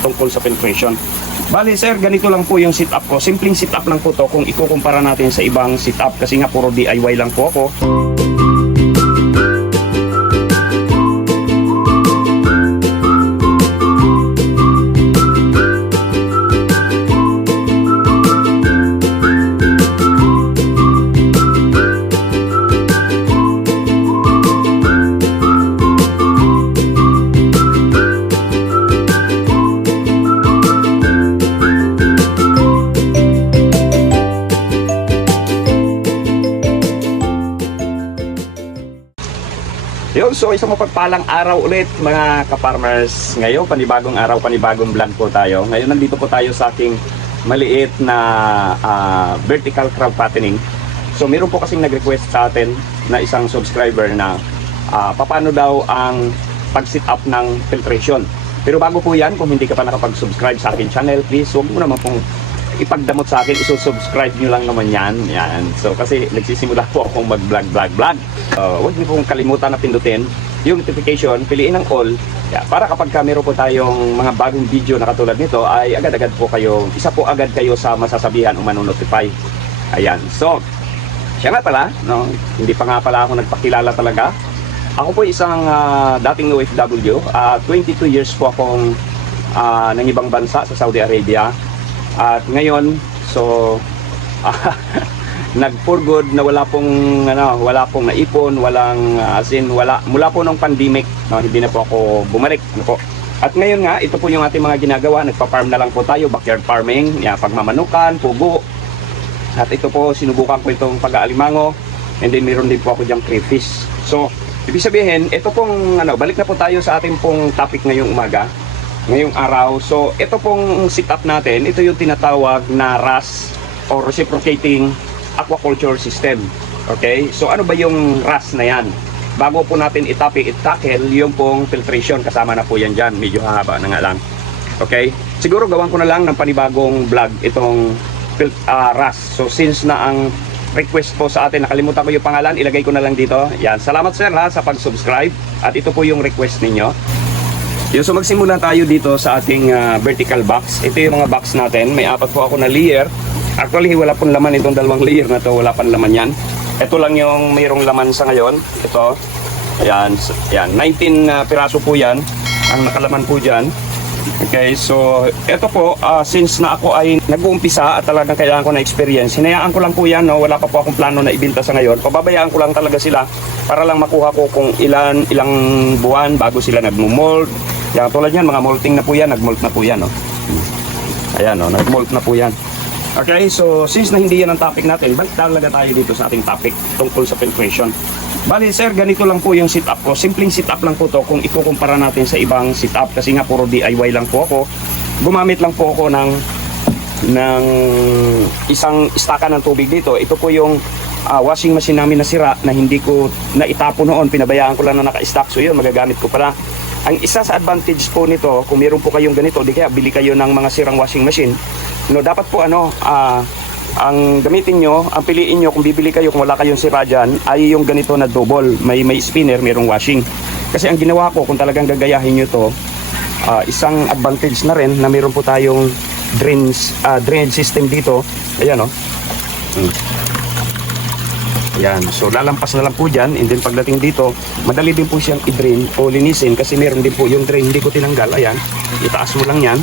tungkol sa filtration. Bali sir, ganito lang po yung setup ko. Simpleng setup lang po to kung ikukumpara natin sa ibang setup kasi nga puro DIY lang po ako. Yun, so isang mapagpalang araw ulit mga ka-farmers. Ngayon, panibagong araw, panibagong vlog po tayo. Ngayon, nandito po tayo sa aking maliit na vertical crab fattening. So, meron po kasing nag-request sa atin na isang subscriber na paano daw ang pag-set up ng filtration. Pero bago po yan, kung hindi ka pa nakapag-subscribe sa akin channel, please, huwag mo naman pong ipagdamot sa akin, isusubscribe nyo lang naman yan. Yan. So, kasi nagsisimula po akong mag-vlog. Huwag niyo pong kalimutan na pindutin yung notification, piliin ang all para kapag meron po tayong mga bagong video na katulad nito ay agad-agad po kayo, isa po agad kayo sa masasabihan o manonotify. Ayan. So, siya nga pala, no? Hindi pa nga pala ako nagpakilala talaga. Ako po isang dating OFW. 22 years po akong ng ibang bansa sa Saudi Arabia. At ngayon, so nag for good na wala pong naipon, mula po nung pandemic, no, hindi na po ako bumalik, no po. At ngayon nga, ito po yung ating mga ginagawa, nagpa-farm na lang po tayo, backyard farming, pagmamanukan, pugo. At ito po, sinubukan ko itong pag-aalimango, and then meron din po ako diyang crayfish. So, ibig sabihin, ito pong balik na po tayo sa ating pong topic ngayong umaga, ngayong araw. So, ito pong setup natin, ito yung tinatawag na RAS or reciprocating aquaculture system. Okay? So, ano ba yung RAS na yan? Bago po natin i-tackle yung pong filtration, kasama na po yan dyan. Medyo hahaba na nga lang. Okay? Siguro gawan ko na lang ng panibagong vlog itong RAS. So, since na ang request po sa atin, nakalimutan ko yung pangalan, ilagay ko na lang dito. Yan. Salamat sir ha sa pag-subscribe. At ito po yung request ninyo. So magsimula tayo dito sa ating vertical box. Ito yung mga box natin. May apat po ako na layer. Actually wala pong laman itong dalawang layer na to. Wala pang laman yan. Ito lang yung mayroong laman sa ngayon. Ito. Ayan. Ayan. 19 piraso po yan. Ang nakalaman po dyan. Okay. So ito po. Since na ako ay nag-uumpisa at talagang kailangan ko na experience, hinayaan ko lang po yan. No? Wala pa po akong plano na ibenta sa ngayon. Pababayaan ko lang talaga sila para lang makuha ko kung ilang buwan bago sila nagmo-mold. Yan, tulad yan, mga molting na po yan, nag-molt na po yan, no? Ayan, no, nag-molt na po yan. Okay, so since na hindi yan ang topic natin, balik talaga tayo dito sa ating topic tungkol sa filtration. Bali, sir, ganito lang po yung setup ko. Simpleng setup lang po to kung ikukumpara natin sa ibang setup kasi nga puro DIY lang po ako. Gumamit lang po ako ng isang istaka ng tubig dito. Ito po yung washing machine namin na sira na hindi ko naitapo noon, pinabayaan ko lang na naka-stock. So yun, magagamit ko pala. Ang isa sa advantage po nito, kung meron po kayong ganito, di kaya bili kayo ng mga sirang washing machine. No, dapat po ang gamitin nyo, ang piliin nyo kung bibili kayo, kung wala kayong sira dyan, ay yung ganito na double, may spinner, mayroong washing. Kasi ang ginawa ko, kung talagang gagayahin nyo to, isang advantage na rin na meron po tayong drainage system dito. Ayan o. Yan, so lalampas na lang po dyan, and then pagdating dito, madali din po siyang i-drain o linisin kasi meron din po yung drain, hindi ko tinanggal. Ayan, itaas mo lang yan.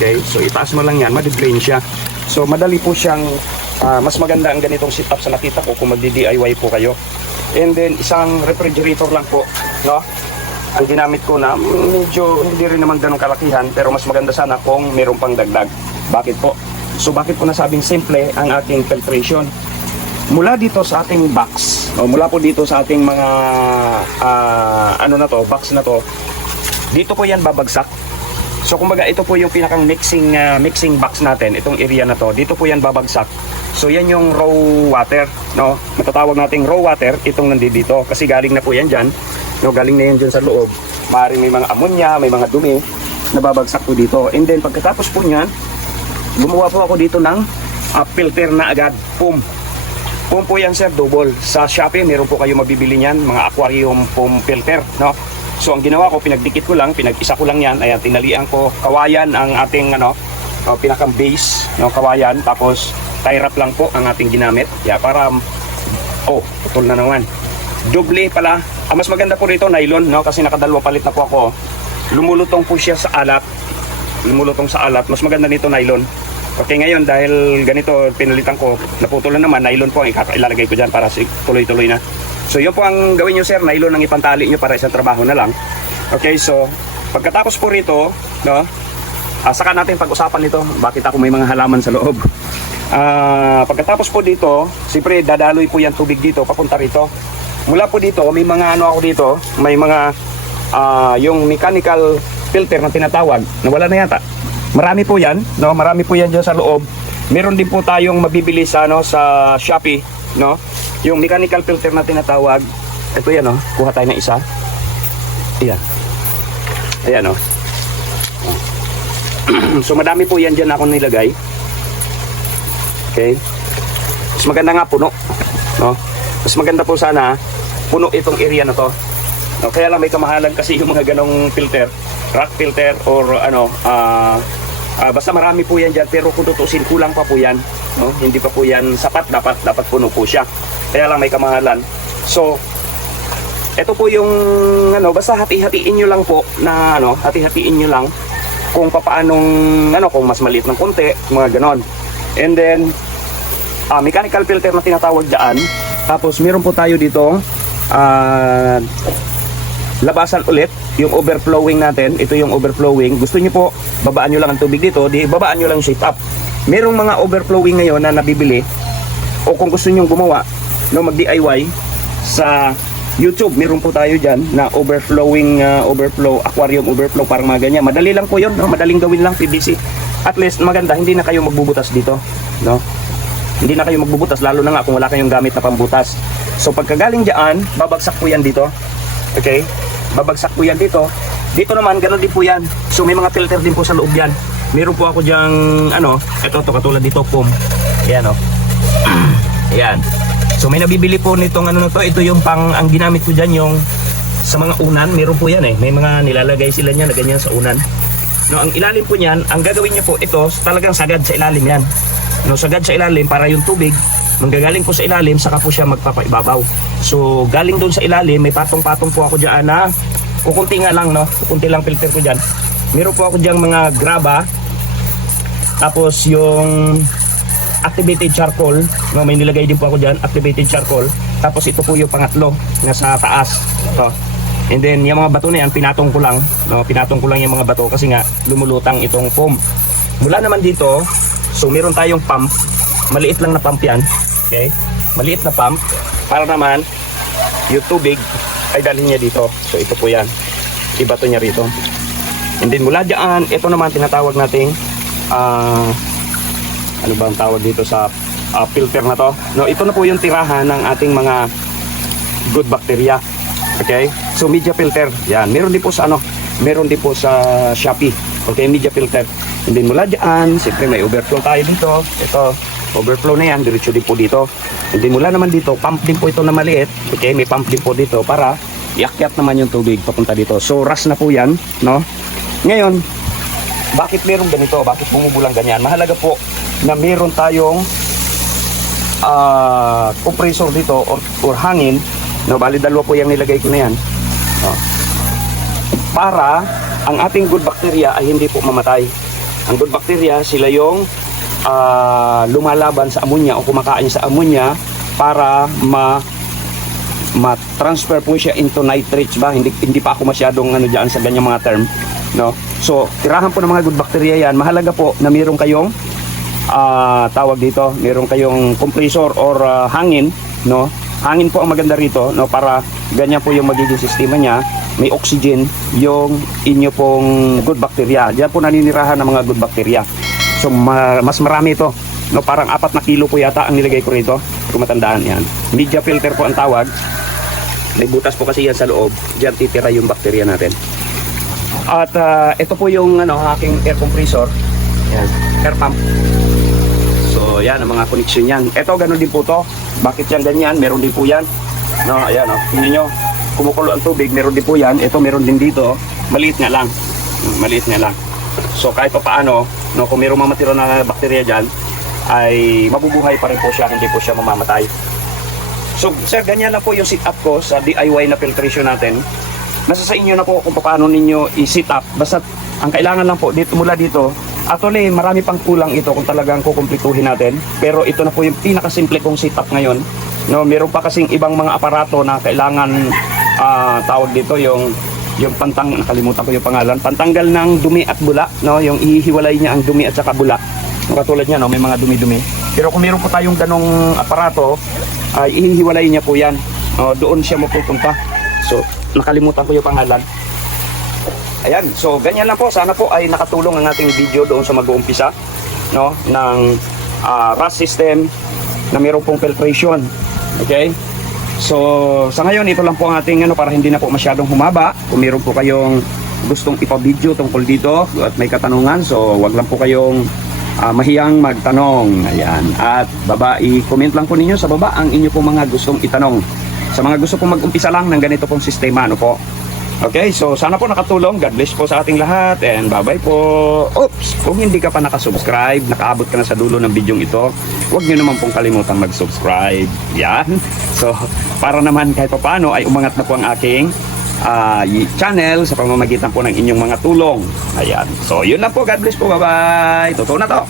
Okay, so itaas mo lang yan, madi-drain siya. So madali po siyang, mas maganda ang ganitong setup sa nakita ko kung magdi-DIY po kayo. And then isang refrigerator lang po, no? Ang ginamit ko na, medyo hindi rin naman ganun kalakihan, pero mas maganda sana kung meron pang dagdag. Bakit po? So bakit ko nasabing simple ang ating filtration? Mula dito sa ating box, mula po dito sa ating mga box na to, dito po yan babagsak. So kumbaga ito po yung pinakang mixing box natin, itong area na to, dito po yan babagsak. So yan yung raw water, no? Matatawag nating raw water itong nandito kasi galing na po yan diyan, no? Galing na yan diyan sa loob. Maaaring may mga ammonia, may mga dumi na babagsak po dito. And then pagkatapos po niyan, gumawa po ako dito ng filter na agad, foam po yan sir, double. Sa Shopee, meron po kayo mabibili niyan, mga aquarium foam filter, no? So ang ginawa ko, pinagdikit ko lang, pinag-isa ko lang yan. Ayan, tinalian ko, kawayan ang ating pinakang base, kawayan. Tapos tie wrap lang po ang ating ginamit. Yeah, para, putol na naman. Doble pala. Ang mas maganda po rito, nylon, kasi nakadalwa palit na po ako. Lumulutong po siya sa alat. Lumulutong sa alat. Mas maganda nito, nylon. Okay, ngayon dahil ganito pinalitan ko, naputol na naman, nylon po ang ilalagay ko dyan para tuloy-tuloy na. So yun po ang gawin nyo sir, nylon ang ipantali nyo para isang trabaho na lang. Okay, so pagkatapos po rito, saka natin pag-usapan nito, bakit ako may mga halaman sa loob. Pagkatapos po dito, siyempre dadaloy po yan tubig dito, papunta rito. Mula po dito, may mga ako dito, may mga yung mechanical filter na tinatawag, nawala na yata. Marami po yan, marami po yan dyan sa loob. Meron din po tayong mabibili sa Shopee, yung mechanical filter na tinatawag. Ito yan, kuha tayo ng isa. Ayan, so madami po yan dyan ako nilagay. Okay. Mas maganda nga puno, mas maganda po sana puno itong area na to. Kaya lang may kamahalan kasi yung mga ganong filter, rock filter or basta marami po yan dyan, pero kung tutusin kulang pa po yan, hindi pa po yan sapat, dapat puno po siya. Kaya lang may kamahalan. So ito po yung basta hati-hatiin nyo lang po na hati-hatiin nyo lang kung paanong kung mas maliit ng konti, mga ganon. And then mechanical filter na tinatawag dyan. Tapos meron po tayo dito labasan ulit yung overflowing natin. Ito yung overflowing. Gusto niyo po babaan nyo lang ang tubig dito, di babaan nyo lang shape up. Merong mga overflowing ngayon na nabibili, o kung gusto niyo gumawa mag-DIY sa YouTube, meron po tayo dyan na overflowing aquarium overflow, parang mga ganyan. Madali lang po yun, madaling gawin lang, PVC. At least maganda, hindi na kayo magbubutas dito, hindi na kayo magbubutas, lalo na nga kung wala kayong gamit na pambutas. So pagkagaling dyan, babagsak po yan dito. Okay, babagsak po yan dito. Dito naman, ganoon din po yan. So may mga filter din po sa loob yan. Meron po ako dyang ito katulad dito, foam. Ayan, ayan. So may nabibili po nitong na to. Ito yung ang ginamit ko dyan, yung sa mga unan. Meron po yan may mga nilalagay sila niyan na ganyan sa unan. Ang ilalim po niyan, ang gagawin niyo po, ito talagang sagad sa ilalim yan. Sagad sa ilalim para yung tubig manggagaling po sa ilalim, saka po siya magpapaibabaw. So galing doon sa ilalim, may patong-patong po ako dyan na kukunti nga lang, kukunti lang filter ko dyan. Meron po ako dyan mga graba, tapos yung activated charcoal, may nilagay din po ako dyan, activated charcoal. Tapos ito po yung pangatlo na sa taas, ito. And then yung mga bato na yan, pinatong ko lang, pinatong ko lang yung mga bato kasi nga lumulutang itong foam. Mula naman dito, so meron tayong pump, maliit lang na pump yan, okay? Maliit na pump para naman yung tubig ay dalhin niya dito. So ito po yan, ibato niya rito. And then mula dyan, ito naman tinatawag nating ano ba ang tawag dito sa filter na to? Ito na po yung tirahan ng ating mga good bacteria. Okay? So media filter, yan. Meron din po sa meron din po sa Shopee. Okay, media filter. And then mula dyan, siyempre may overflow tayo dito. Ito, overflow na yan, diretso din po dito. And then mula naman dito, pump din po ito na maliit. Okay, may pump din po dito para iakyat naman yung tubig papunta dito. So ras na po yan, Ngayon, bakit meron ganito? Bakit bumubulang ganyan? Mahalaga po na meron tayong compressor dito or hangin. Bali dalawa po yung nilagay ko na yan. Para ang ating good bacteria ay hindi po mamatay. Ang good bacteria, sila yung lumalaban sa ammonia o kumakain sa ammonia para ma-transfer po siya into nitrates ba. Hindi pa ako masyadong diyan sa ganyang mga term, So, tirahan po ng mga good bacteria yan. Mahalaga po na meron kayong tawag dito, meron kayong compressor or hangin, Hangin po ang maganda rito, para ganyan po yung magiging sistema niya. May oxygen yung inyo pong good bacteria. Diyan po naninirahan ng mga good bacteria. So mas marami ito, parang 4 na kilo po yata ang nilagay ko rito, kung matandaan yan. Media filter po ang tawag. May butas po kasi yan sa loob. Diyan titira yung bacteria natin. At ito po yung aking air compressor. Yan, air pump. So yan ang mga connection yan. Ito ganun din po to. Bakit yan ganyan? Meron din po yan. Ayan, tingnan nyo. kumukulo ang tubig, meron din po yan. Ito meron din dito, maliit nga lang. Maliit nga lang. So kahit pa paano, no, kung mayroong mamatira na bakterya dyan, ay mabubuhay pa rin po siya, hindi po siya mamamatay. So sir, ganyan lang po yung sit up ko sa DIY na filtration natin. Nasa sa inyo na po kung paano ninyo i-sit up. Basta ang kailangan lang po dito, mula dito, actually marami pang kulang ito kung talagang kukumplituhin natin. Pero ito na po yung pinakasimple kong sit up ngayon. No, meron pa kasing ibang mga aparato na kailangan tawag dito yung nakalimutan ko yung pangalan, pantanggal ng dumi at bula, no, yung ihiwalay niya ang dumi at saka bula. No, katulad niya, no, may mga dumi-dumi. Pero kung meron po tayong ganong aparato, ay ihiwalay niya po yan. No, doon siya mapupunta. So, nakalimutan ko yung pangalan. Ayan, so ganyan lang po. Sana po ay nakatulong ang ating video doon sa mag-uumpisa, no, ng RAS system na meron pong filtration. Okay? So, sa ngayon, ito lang po ang ating para hindi na po masyadong humaba. Kung meron po kayong gustong ipa-video tungkol dito at may katanungan, so wag lang po kayong mahiyang magtanong. Ayan. At i-comment lang po ninyo sa baba ang inyo pong mga gustong itanong. Sa mga gusto pong mag-umpisa lang ng ganito pong sistema, ano po. Okay, so sana po nakatulong. God bless po sa ating lahat and bye-bye po. Oops! Kung hindi ka pa nakasubscribe, nakaabot ka na sa dulo ng bidyong ito, huwag nyo naman pong kalimutan mag-subscribe. Yan. So, para naman kahit pa paano ay umangat na po ang aking channel sa pamamagitan po ng inyong mga tulong. Ayan. So, yun na po. God bless po. Bye-bye. Totoo na to.